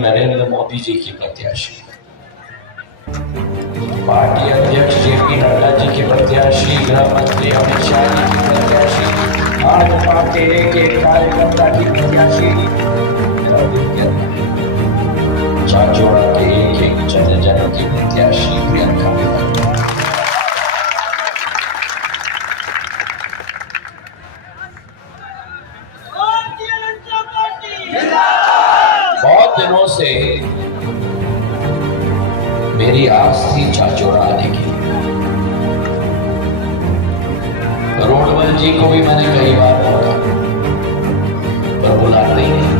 नरेंद्र मोदी जी की प्रत्याशी, पार्टी अध्यक्ष जेपी नड्डा जी के प्रत्याशी, गृह मंत्री अमित शाह जी की प्रत्याशी, भाजपा के एक कार्यकर्ता की प्रत्याशी, चाचौड़ा के एक जन की प्रत्याशी प्रियंका। बहुत दिनों से मेरी आस थी चाचौड़ा आने की। रोडमल जी को भी मैंने कई बार बोला, पर बुलाते ही नहीं।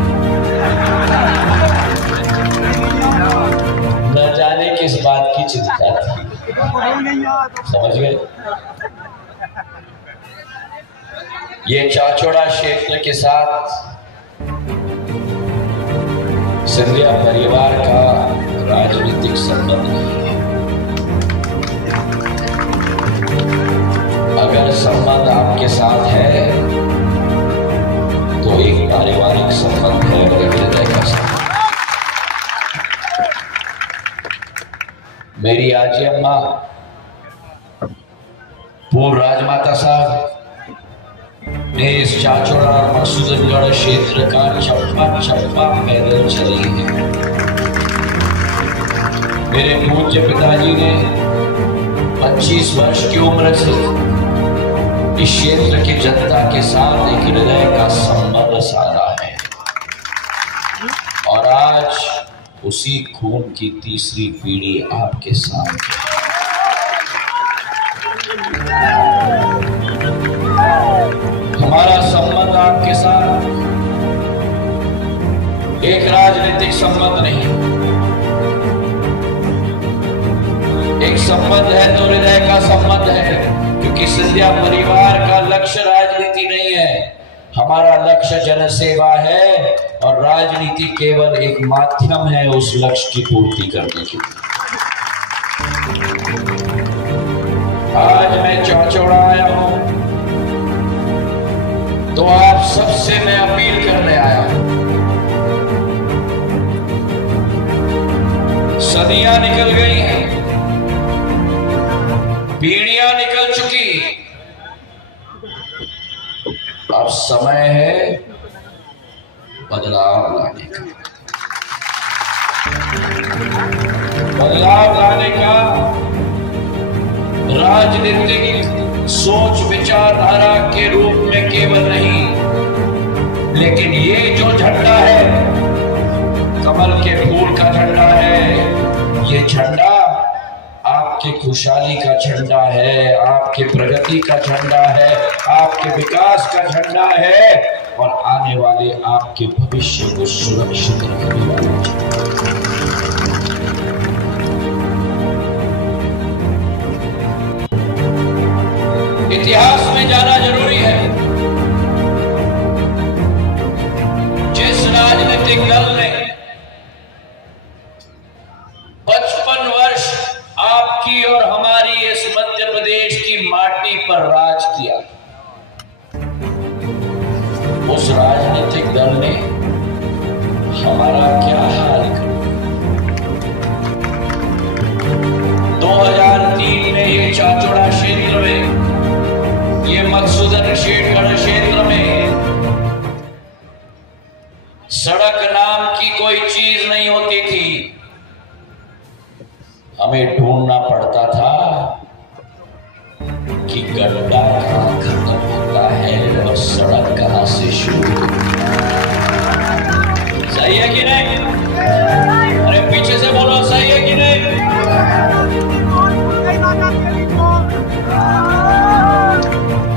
न जाने किस बात की चिंता थी, समझ गए? ये चाचौड़ा क्षेत्र के साथ सिंधिया परिवार का राजनीतिक संबंध नहीं है। अगर संबंध आपके साथ है तो एक पारिवारिक संबंध है, एक हृदय का संबंध। मेरी आजी अम्मा पूर्व राजमाता साहब ने इस चाचौड़ा और मकसूदनगढ़ क्षेत्र का चप्पा पैदल चली है। मेरे पूज्य पिताजी ने 25 वर्ष की उम्र से इस क्षेत्र की जनता के साथ एक हृदय का संबंध साधा है, और आज उसी खून की तीसरी पीढ़ी आपके साथ है। हमारा संबंध आपके साथ एक राजनीतिक संबंध नहीं, एक संबंध है तो हृदय का संबंध है, क्योंकि सिंधिया परिवार का लक्ष्य राजनीति नहीं है। हमारा लक्ष्य जनसेवा है, और राजनीति केवल एक माध्यम है उस लक्ष्य की पूर्ति करने के लिए। आज मैं चाचौड़ा आया हूं तो आप सबसे मैं अपील करने आया हूं। सदियां निकल गई हैं, पीढ़ियां निकल चुकी, अब समय है बदलाव लाने का। बदलाव लाने का राजनीतिक सोच विचारधारा के रूप में केवल नहीं, लेकिन ये जो झंडा है, कमल के फूल का झंडा है, ये झंडा आपके खुशहाली का झंडा है, आपके प्रगति का झंडा है, आपके विकास का झंडा है, और आने वाले आपके भविष्य को सुरक्षित रखने वाला झंडा। इतिहास में जाना जरूरी है। जिस राजनीतिक दल ने 55 वर्ष आपकी और हमारी इस मध्य प्रदेश की माटी पर राज किया, उस राजनीतिक दल ने हमारा क्या हाल किया। 2003 में ये चाचौड़ा क्षेत्र में, ये मकसूदनगढ़ क्षेत्र में सड़क नाम की कोई चीज नहीं होती थी। हमें ढूंढना पड़ता था कि गड्ढा कहां खत्म होता है और सड़क कहां से शुरू होती है। सही है कि नहीं? अरे पीछे से बोलो, सही है कि नहीं?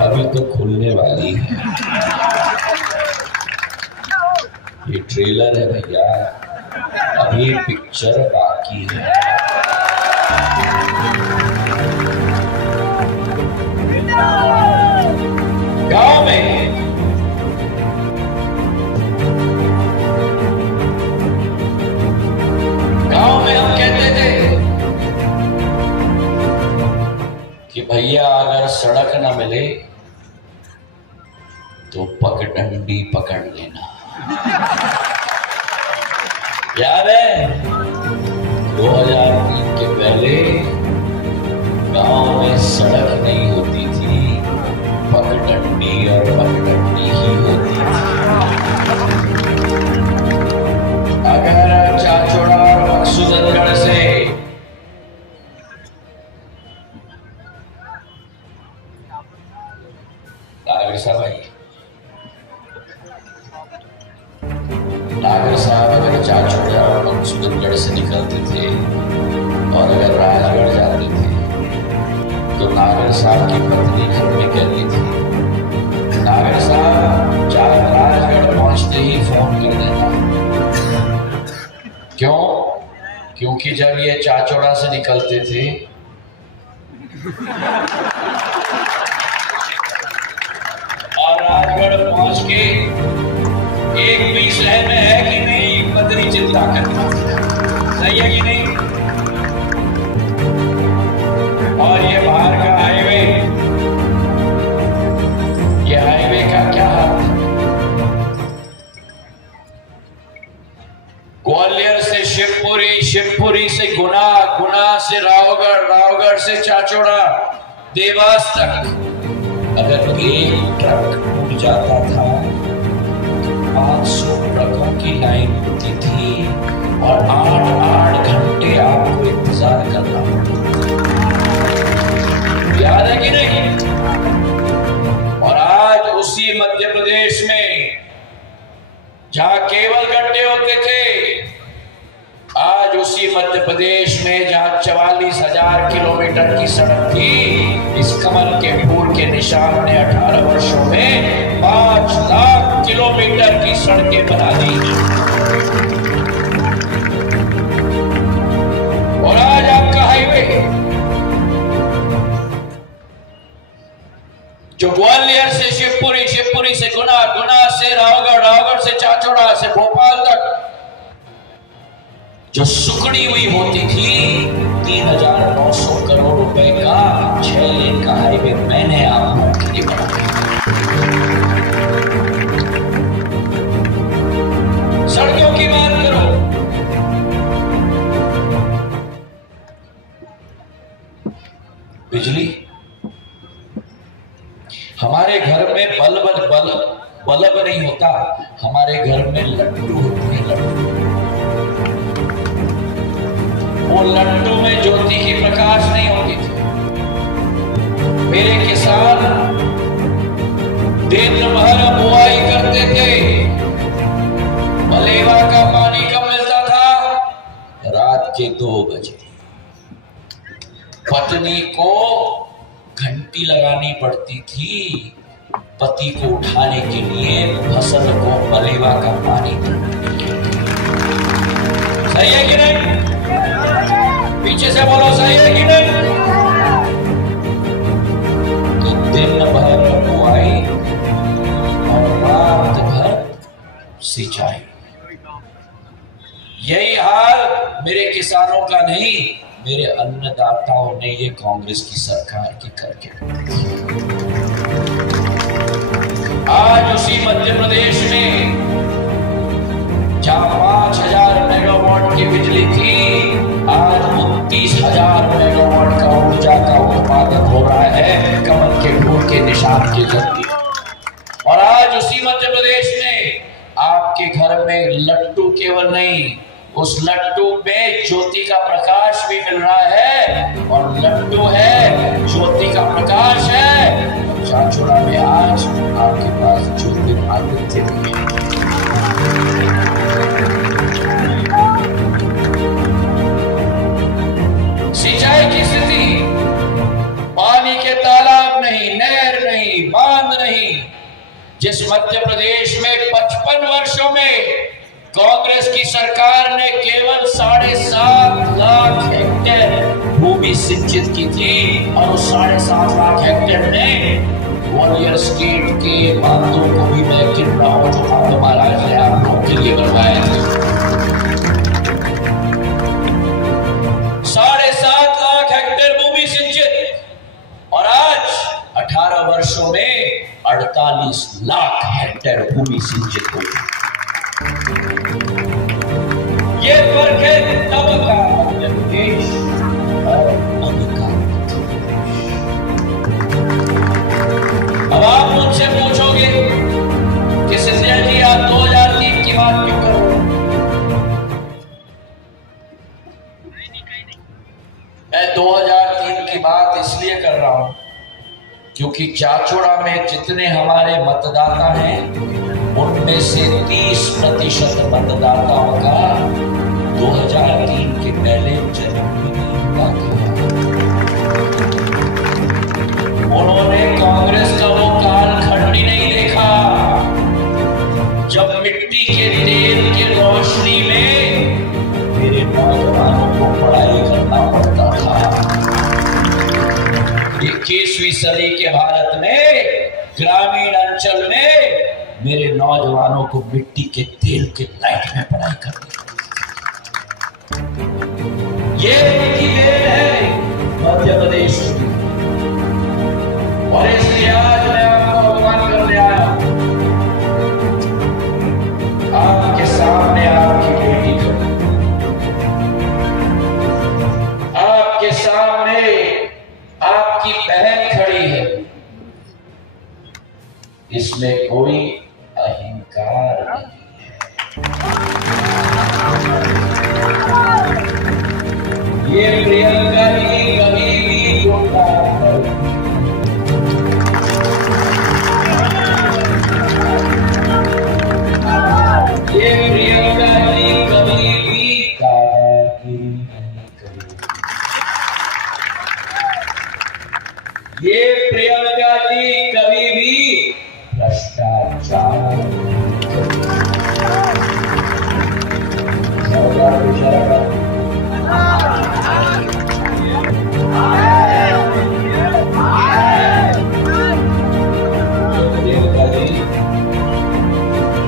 अभी तो खुलने वाली है, ये ट्रेलर है भैया, अभी पिक्चर बाकी है। गांव में हम कहते थे कि भैया अगर सड़क न मिले तो पगडंडी पकड़ लेना। याद है 2003 के पहले गांव में सड़क नहीं होती थी, पगडंडी और पगडंडी ही होती थी। अगर चाचौड़ा और मकसूदनगढ़ से नागर साहब अगर चाचौड़ा और मकसूदनगढ़ से निकलते थे और अगर राजगढ़ जाते थे तो नागर साहब की पत्नी घर में कहती थी, नागर साहब राजगढ़ पहुंचते ही फोन कर देना। क्यों? क्योंकि जब ये चाचौड़ा से निकलते थे और राजगढ़ पहुंच के एक भी शहर में है कि नहीं पत्नी चिंता करता, सही है कि नहीं? और ये बाहर का हाईवे, ये हाईवे का क्या हाल है? ग्वालियर से शिवपुरी, शिवपुरी से गुना, गुना से रावगढ़, रावगढ़ से चाचौड़ा, देवास तक अगर एक ट्रक टूट जाता था 500 ट्रकों की लाइन होती थी और 8-8 घंटे आपको इंतजार करना पड़ता। याद है कि नहीं? और आज उसी मध्य प्रदेश में जहां केवल गड्ढे होते थे, आज उसी मध्य प्रदेश में जहां 44,000 किलोमीटर की सड़क थी, इस कमल के फूल के निशान ने 18 वर्षों में 5 लाख किलोमीटर की सड़कें बना दी। और आज आपका हाईवे जो ग्वालियर से शिवपुरी, शिवपुरी से गुना, गुना से रावगढ़, रावगढ़ से चाचौड़ा से भोपाल तक जो सुकड़ी हुई होती थी 3,900 करोड़ रुपए का 6 लेन का हाईवे मैंने आप लोगों के लिए बनाया। सड़कों की बात करो, बिजली, हमारे घर में बल्ब नहीं होता, हमारे घर में लट्टू होते हैं, लट्टू। वो लट्टू में ज्योति की प्रकाश नहीं होती थी। मेरे किसान दिन भर बुआई करते थे, मलेवा का पानी कब मिलता था? रात के 2 बजे। पत्नी को घंटी लगानी पड़ती थी पति को उठाने के लिए, फसल को मलेवा का पानी पीने के लिए। सही है कि नहीं? पीछे से बोलो, सही है कि नहीं? तो दिन भर बुआई और रात भर सिंचाई। यही हाल मेरे किसानों का नहीं, मेरे अन्नदाताओं ने ये कांग्रेस की सरकार की करके। आज उसी मध्य प्रदेश में जहां 5,000 मेगावाट की बिजली थी, आज 29,000 मेगावाट का ऊर्जा का उत्पादन हो रहा है कमल के फूल के निशान के जरिए। और आज उसी मध्य प्रदेश में आपके घर में लट्टू केवल नहीं, उस लट्टू में ज्योति का प्रकाश भी मिल रहा है, और लट्टू है ज्योति का प्रकाश है। चाचौड़ा में आज आपके पास ज्योतिरादित्य भी है। सिंचाई की स्थिति, पानी के तालाब नहीं, नहर नहीं, बांध नहीं। जिस मध्य प्रदेश में 55 वर्षों में कांग्रेस की सरकार ने केवल 7.5 लाख हेक्टेयर भूमि सिंचित की थी, और उस 7.5 लाख हेक्टेयर ने ग्वालियर स्टेट के बांधों को भी मैं गिन रहा हूं जो बांध महाराज ने आप लोगों के लिए बनवाया। 7.5 लाख हेक्टेयर भूमि सिंचित, और आज 18 वर्षों में 48 लाख हेक्टेयर भूमि सिंचित हुई। ये मुझसे पूछोगे कि सिंधिया जी आप 2003 की बात क्यों कर रहे हो? मैं 2003 की बात इसलिए कर रहा हूं क्योंकि चाचौड़ा में जितने हमारे मतदाता हैं उनमें से 30% मतदाताओं का 2003 के पहले जन्म हुआ। उन्होंने कांग्रेस का वो कालखंड ही नहीं देखा जब मिट्टी के तेल की रोशनी में मेरे नौजवानों को पढ़ाई करना पड़ता था। 21वीं सदी के भारत में ग्रामीण अंचल में मेरे नौजवानों को मिट्टी के तेल के लाइट में पढ़ाई करनी पड़ती। ये उनकी देन है मध्य प्रदेश की, और इसलिए आज मैं आपको आह्वान करने आया आपके सामने आपकी बेटी खड़ी, आपके सामने आपकी बहन खड़ी है। इसमें कोई अहंकार नहीं है। ये प्रियंका जी कभी भी झूठा ये प्रियंका जी कभी भी दादागिरी नहीं करेगी। ये प्रियंका जी कभी भी भ्रष्टाचार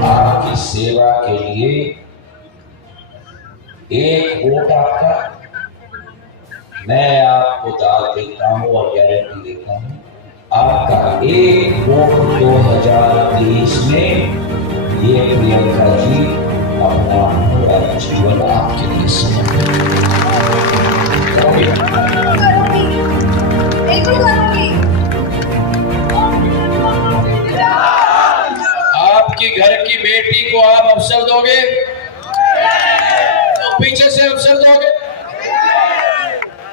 आपकी सेवा के लिए एक वोट आपका मैं आपको दाद देता हूं और गारंटी देता हूं आपका एक वोट 2023 में ये प्रियंका जी अपना पूरा जीवन आपके लिए समर्पित आपकी घर की बेटी को आप अवसर दोगे तो पीछे से अवसर दोगे,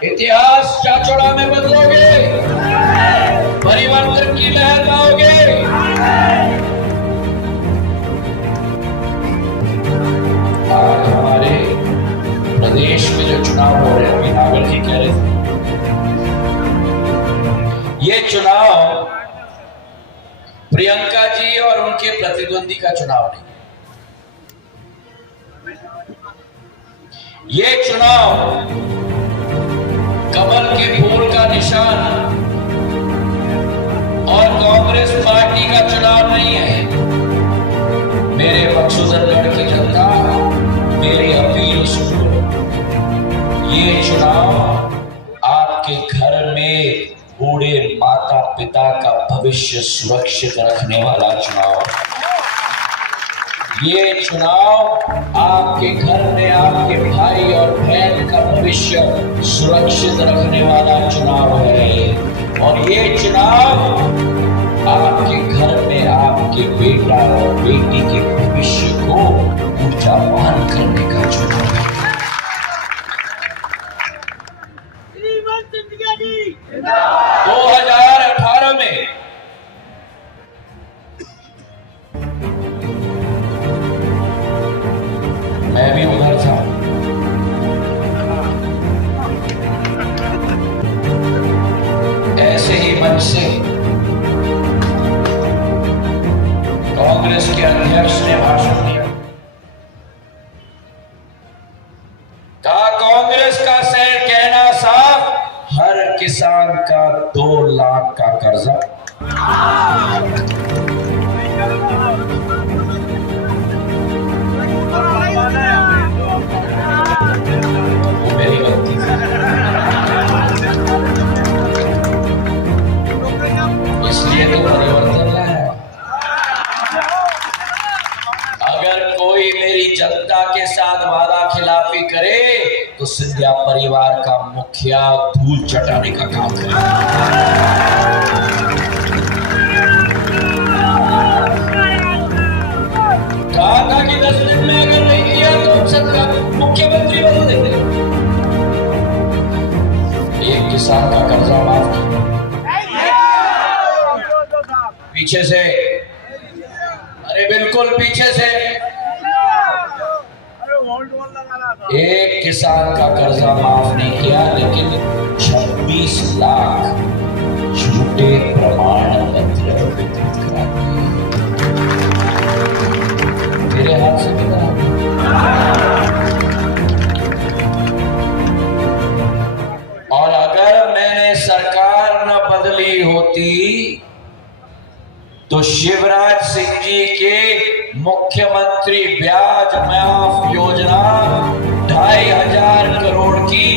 इतिहास चाचौड़ा में बदलोगे, परिवर्तन की लहर लाओगे। आज हमारे प्रदेश में जो चुनाव हो रहे हैं, नागर जी कह रहे थे, ये चुनाव प्रियंका जी और उनके प्रतिद्वंदी का चुनाव नहीं, ये चुनाव कमल के फूल का निशान और कांग्रेस पार्टी का चुनाव नहीं है। मेरे बक्सुदरगढ़ की जनता, मेरी अपील सुनो, ये चुनाव आपके घर में बूढ़े माता पिता का भविष्य सुरक्षित रखने वाला चुनाव है। ये चुनाव आपके घर में आपके भाई और बहन का भविष्य सुरक्षित रखने वाला चुनाव है, और ये चुनाव आपके घर में आपके बेटा और बेटी के भविष्य को ऊर्जावान करने का चुनाव है। 2018 में मैं भी उधर था, ऐसे ही मंच से कांग्रेस के अध्यक्ष ने भाषण दिया, कहा कांग्रेस का सर कहना साफ, हर किसान का 2 लाख का कर्जा। वो मेरी गलती थी, इसलिए तो परिवर्तन लाया। अगर कोई मेरी जनता के साथ वादा खिलाफी करे तो सिंधिया परिवार का मुखिया धूल चटाने का काम करे। सरकार मुख्यमंत्री बदल देते। एक किसान का कर्जा माफ पीछे से, अरे बिल्कुल पीछे से, एक किसान का कर्जा माफ नहीं किया, लेकिन 26 लाख झूठे प्रमाण पत्र वितरित करा दिए। मेरे हाथ से कितना? और अगर मैंने सरकार न बदली होती तो शिवराज सिंह जी के मुख्यमंत्री ब्याज माफ योजना 2,500 करोड़ की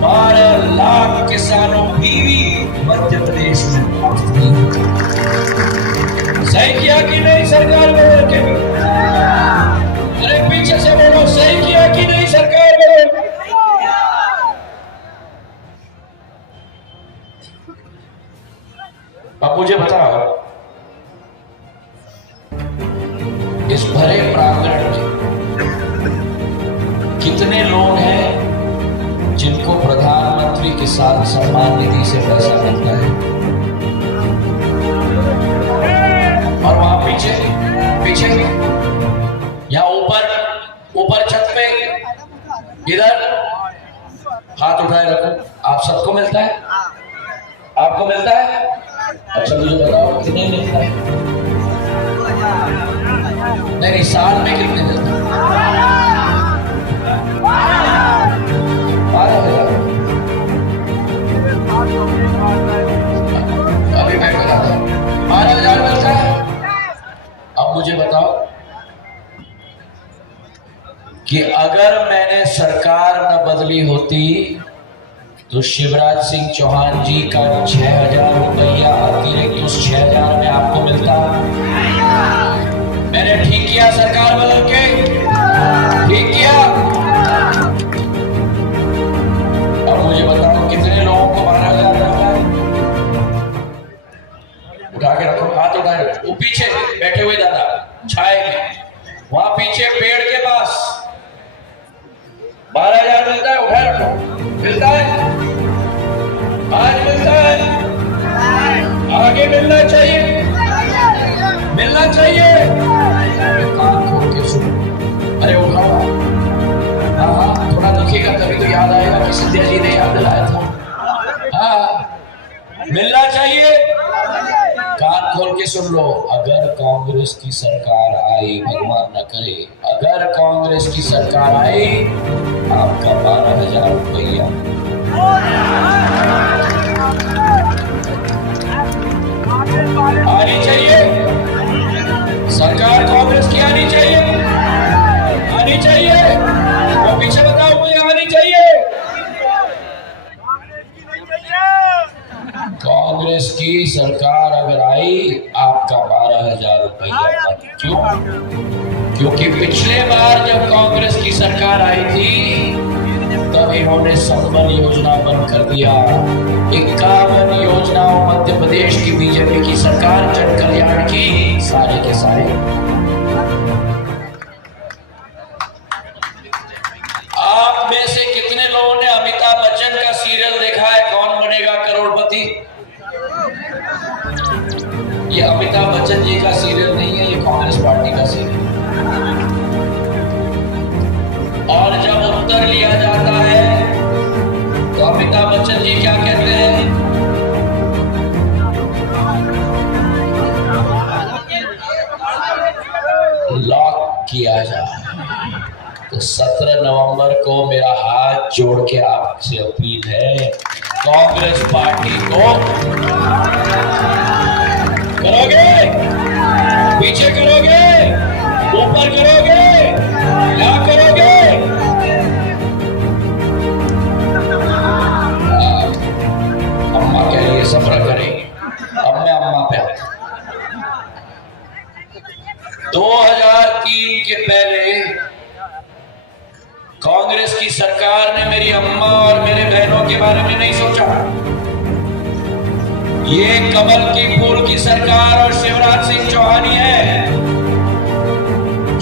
12 लाख किसानों बीवी मध्य प्रदेश में माफ नहीं। सही किया कि नहीं सरकार बदल के? अरे पीछे से बोलो, सही किया कि नहीं सरकार बदल? अब मुझे बताओ, इस भरे प्रांगण में कितने लोग हैं जिनको प्रधानमंत्री किसान सम्मान निधि से पैसा मिलता है? और वहां पीछे पीछे या ऊपर छत पे इधर हाथ उठाए रखो, आप सबको मिलता है? आपको मिलता है? अच्छा मुझे बताओ कितने मिलता है? नहीं, साल में कितने मिलते हैं? 12,000। अभी मैं बताता हूँ, 12,000 मिलता है। अब मुझे बताओ कि अगर मैंने सरकार न बदली होती तो शिवराज सिंह चौहान जी का 6,000 रुपया अतिरिक्त उस 6,000 में आपको मिलता? मैंने ठीक किया सरकार बदल के? ठीक किया? अब मुझे बताओ कितने लोगों को 12,000 मिलता है? उठा के रखो, हाथ उठाए रखो। वो पीछे बैठे हुए दादा छाए में, वहां पीछे पेड़ के पास 12,000 मिलता है? उठाए रखो। मिलता है? आज मिलता है? आगे मिलना चाहिए, मिलना चाहिए। कान खोल के सुनो, अरे उठाओ। हाँ, थोड़ा दिखेगा तभी तो याद आएगा कि सिंधिया जी ने याद दिलाया था। हाँ, मिलना चाहिए। कान खोल के सुन लो, अगर कांग्रेस की सरकार आई, भगवान न करे, अगर कांग्रेस की सरकार आई, आपका 12,000 रुपया आनी चाहिए। सरकार कांग्रेस की आनी चाहिए, आनी चाहिए। वो पीछे बताओ, मुझे आनी चाहिए। कांग्रेस की सरकार अगर आई, आपका 12,000 रुपया। क्यों? क्योंकि पिछले बार जब कांग्रेस की सरकार आई थी तब इन्होंने संबल योजना बंद कर दिया। 51 योजनाओं मध्य प्रदेश की बीजेपी की सरकार जन कल्याण की सारे के सारे। आप में से कितने लोगों ने अमिताभ बच्चन का सीरियल देखा है, कौन बनेगा करोड़पति? ये अमिताभ बच्चन जी का सीरियल नहीं है, ये कांग्रेस पार्टी का सीरियल। और जब उत्तर लिया जाता है तो अमिताभ बच्चन जी क्या कहते हैं? लॉक किया जाए। तो 17 नवंबर को मेरा हाथ जोड़ के आपसे अपील है, कांग्रेस पार्टी को करोगे, पीछे करोगे, ऊपर करोगे, क्या करोगे? अम्मा के लिए सब्र करेंगे। अब मैं अम्मा पे आता हूं। 2003 के पहले कांग्रेस की सरकार ने मेरी अम्मा और मेरे बहनों के बारे में नहीं सोचा। ये कमल की फूल की सरकार और शिवराज सिंह चौहान है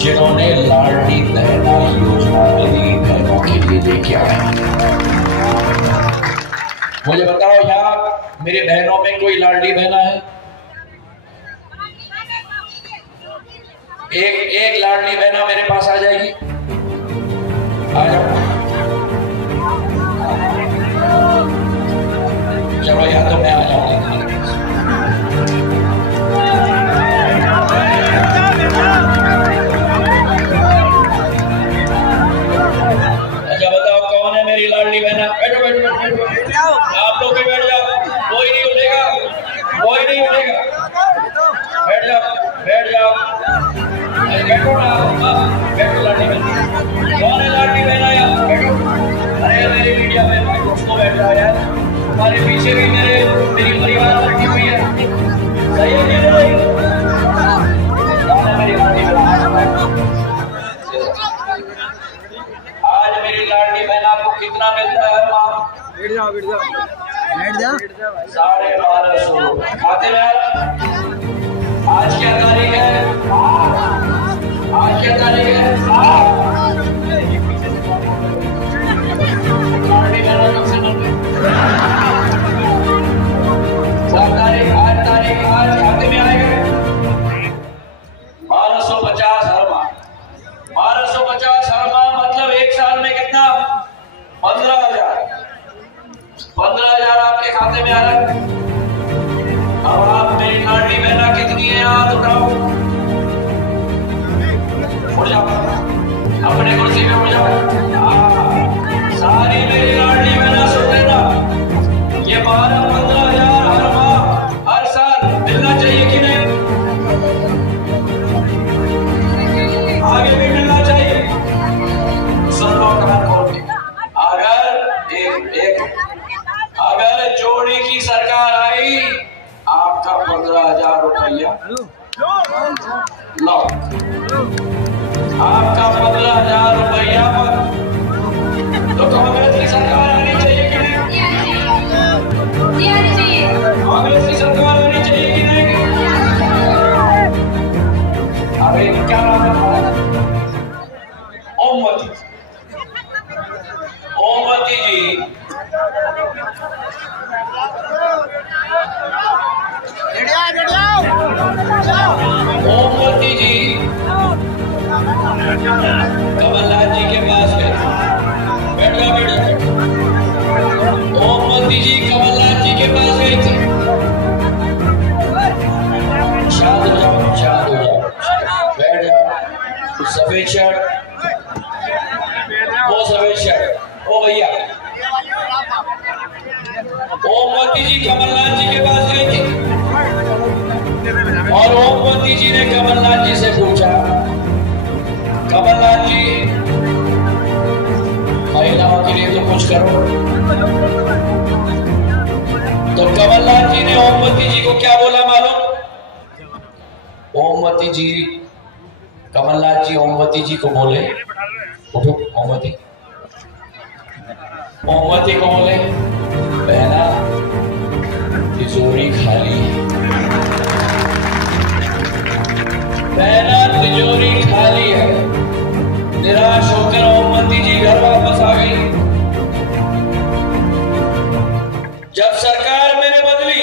जिन्होंने लाडली बहना योजना मेरी बहनों के लिए लेके आए। मुझे बताओ यहाँ मेरी बहनों में कोई लाडली बहना है? एक लाडली बहना मेरे पास आ जाएगी। आ जाओ, चलो या तो मैं आ जाऊंगी। अच्छा बताओ कौन है मेरी लाडली बहना? बैठो बैठो बैठो, आप लोग भी बैठ जाओ, कोई नहीं उठेगा, कोई नहीं उठेगा, बैठ जाओ बैठ जाओ, बैठो ना, बैठो लाडली बहना। कौन है लाडली बहना यार? बैठो। अरे मेरी मीडिया में भाई दोस्तों बैठ जाओ यार, हमारे पीछे भी मेरी परिवार बैठी हुई है, सही है कि नहीं? मेरी लाडली बहना आज मेरी लाडली बहना को कितना मिलता है हर माह? बैठ जाओ बैठ जाओ 1250 खाते में। आज क्या तारीख है? आज क्या तारीख है? लाडली बहना कब से मिलते? 7 तारीख। आज खाते में आएगा 1250 हर माह। 1250 हर माह मतलब एक साल में कितना? 15,000। 15,000 आपके खाते में आ रहा है। अब आप मेरी लाडली बहना कितनी है आप उठाओ, उठ जाओ अपने कुर्सी पे, उठ जाओ। सारी मेरी लाडली बहना सुन लेना, ये 12-15,000 हर माह हर साल मिलना चाहिए कि नहीं? आगे भी मिलना चाहिए। सुन लो कान खोल के, अगर जोड़ी की सरकार आई आपका 15,000 रुपया लो, आपका 15,000 रुपया तो कांग्रेस की सरकार आनी चाहिए कि नहीं? कांग्रेस की सरकार आनी चाहिए कि नहीं? अरे क्या नाम है? ओमवती जी। ओमवती जी कमलनाथ जी के पास गए। बैठ जाओ बैठ जाओ। ओमवती जी कमलनाथ जी के पास गई थी। शांत हो जाओ शांत हो जाओ, बैठ जाओ। सफेद शर्ट, वो सफेद शर्ट, ओ भैया। ओमवती जी कमलनाथ जी के पास गई थी और ओमवती जी ने कमलनाथ जी से पूछा, कमलनाथ जी महिलाओं के लिए तो कुछ करो। तो कमलनाथ जी ने ओमवती जी को क्या बोला मालूम? ओमवती जी, कमलनाथ जी ओमवती जी को बोले, उठो ओमवती। ओमवती को बोले, बहना तिजोरी खाली है, बहना तिजोरी खाली है। निराश होकर ओमवती जी घर वापस आ गई। जब सरकार मैंने बदली,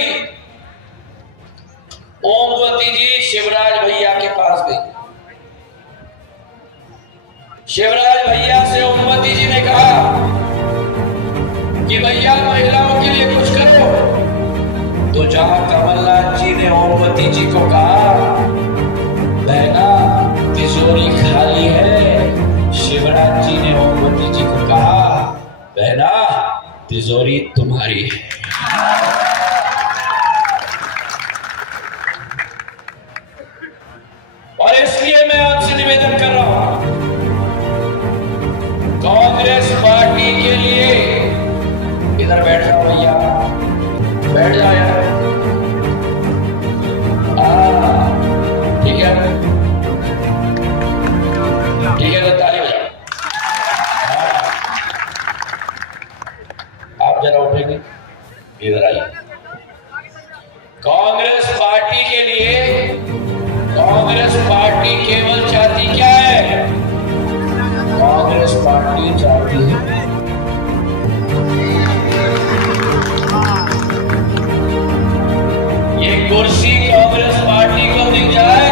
ओमवती जी शिवराज भैया के पास गई। शिवराज भैया से ओमवती जी ने कहा कि भैया महिलाओं के लिए कुछ करो। तो जहां कमलनाथ जी ने ओमवती जी को कहा बहना तिजोरी खाली है, शिवराज जी ने ओमवती जी को कहा बहना तिजोरी तुम्हारी है। और इसलिए मैं आपसे निवेदन कर रहा हूं, कांग्रेस पार्टी के लिए, इधर बैठ जाओ भैया, बैठ जाओ यार, ठीक है ठीक है, तो ताली बजाओ। आप जरा उठेंगे, इधर आइए। कांग्रेस पार्टी के लिए कांग्रेस पार्टी केवल चाहती क्या है? कांग्रेस पार्टी चाहती है ये कुर्सी कांग्रेस पार्टी को दिख जाए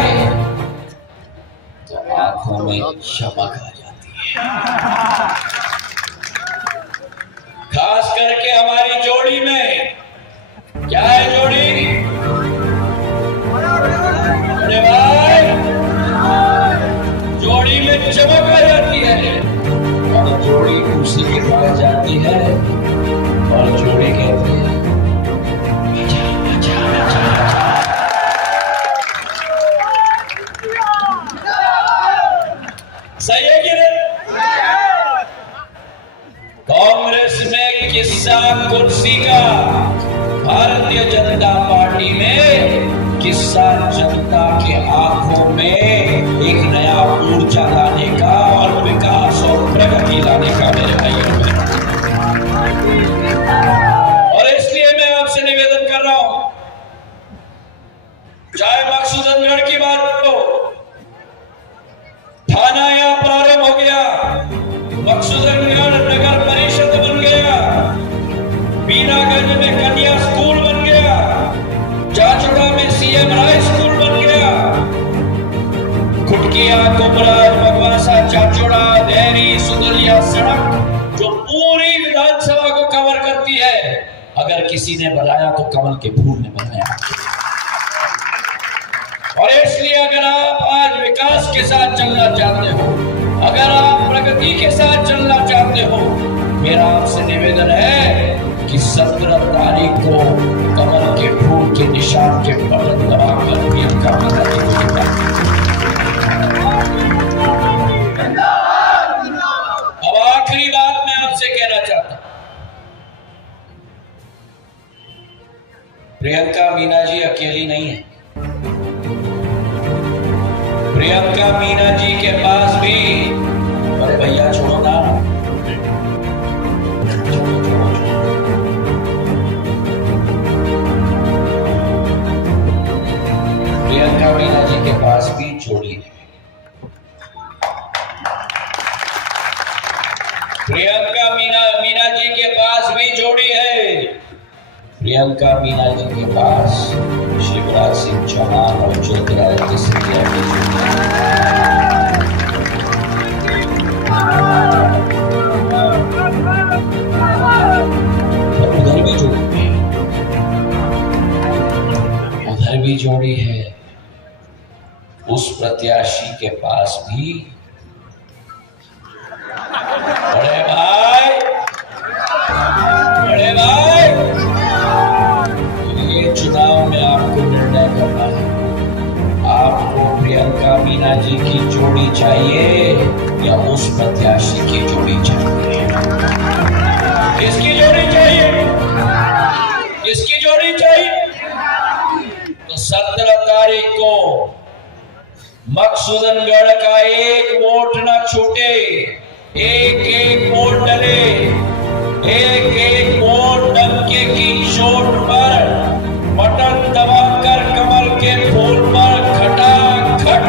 तो आंखों में चमक आ जाती है। खास करके हमारी जोड़ी में क्या है? जोड़ी अरे भाई, जोड़ी में चमक आ जाती है और जोड़ी कुर्सी के पास जाती है और जोड़ी कहती है सही है कि नहीं? कांग्रेस में किस्सा कुर्सी का, भारतीय जनता पार्टी में किस्सा जनता के आंखों में एक नया ऊर्जा लाने का और विकास और प्रगति लाने का मेरे भाइयों में। और इसलिए मैं आपसे निवेदन कर रहा हूं, चाहे मकसूदनगढ़ की बात करो, थाना यहां प्रारंभ हो गया, मकसूदनगढ़ नगर परिषद बन गया, बीनागंज में कन्या स्कूल बन गया, चाचड़ा में सीएम राय स्कूल बन गया, खुटकिया, कुमराज, बकवासा, चाचड़ा, देहरी, सुदलिया सड़क जो पूरी विधानसभा को कवर करती है, अगर किसी ने बनाया तो कमल के फूल ने बनाया। और इसलिए अगर आप आज विकास के साथ चलना चाहते हो, अगर आप प्रगति के साथ चलना चाहते हो, मेरा आपसे निवेदन है कि 17 तारीख को कमल के फूल के निशान के बटन दबाकर प्रियंका मीना जी को अब आखिरी बात मैं आपसे कहना चाहता हूं, प्रियंका मीना जी अकेली नहीं है। प्रियंका मीना जी के पास भी, अरे भैया छोड़ो ना, प्रियंका मीना जी के पास भी जोड़ी है। प्रियंका मीना जी के पास भी जोड़ी है। प्रियंका मीना जी के पास शिवराज सिंह चौहान और ज्योतिरादित्य सिंधिया की जोड़ी है। उधर भी जोड़ी है, उधर भी जोड़ी है। उस प्रत्याशी के पास भी, बड़े भाई, ये चुनाव में आपको निर्णय करना है, आपको प्रियंका मीना जी की जोड़ी चाहिए या उस प्रत्याशी की जोड़ी चाहिए? किसकी जोड़ी चाहिए? किसकी जोड़ी चाहिए? तो 17 तारीख को मकसूदनगढ़ का एक वोट न छूटे, एक एक वोट डले, एक एक वोट डंके की चोट पर बटन दबाकर कमल के फूल पर खटाखट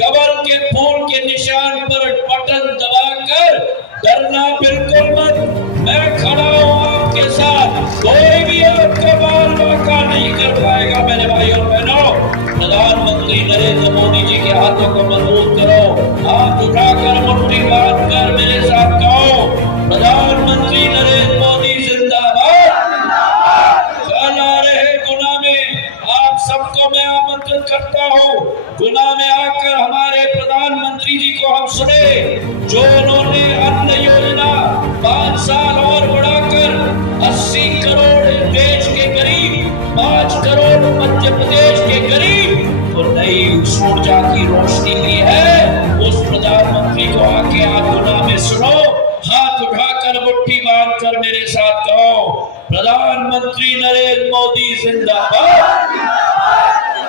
कमल के फूल के निशान पर बटन दबाकर डरना बिल्कुल मत। मैं खड़ा हूं आपके साथ, कोई भी आपका बाल बांका नहीं कर पाएगा। मेरे भाई और बहनों, प्रधानमंत्री नरेंद्र मोदी जी के हाथों को मजबूत करो, हाथ उठाकर मुट्ठी बांधकर मेरे साथ कहो, प्रधानमंत्री नरेंद्र मोदी जिंदाबाद। कल आ रहे गुना में आप सबको मैं आमंत्रित करता हूँ, गुना में आकर हमारे प्रधानमंत्री जी को हम सुने, जो उन्होंने अन्न योजना 5 साल और बढ़ाकर 80 करोड़ देश के करीब 5 करोड़ मध्य प्रदेश के करीब तो नई ऊर्जा की रोशनी दी है। उस प्रधानमंत्री को आके आप गुना में सुनो, हाथ उठाकर मुट्ठी बांधकर मेरे साथ कहो, प्रधानमंत्री नरेंद्र मोदी जिंदाबाद।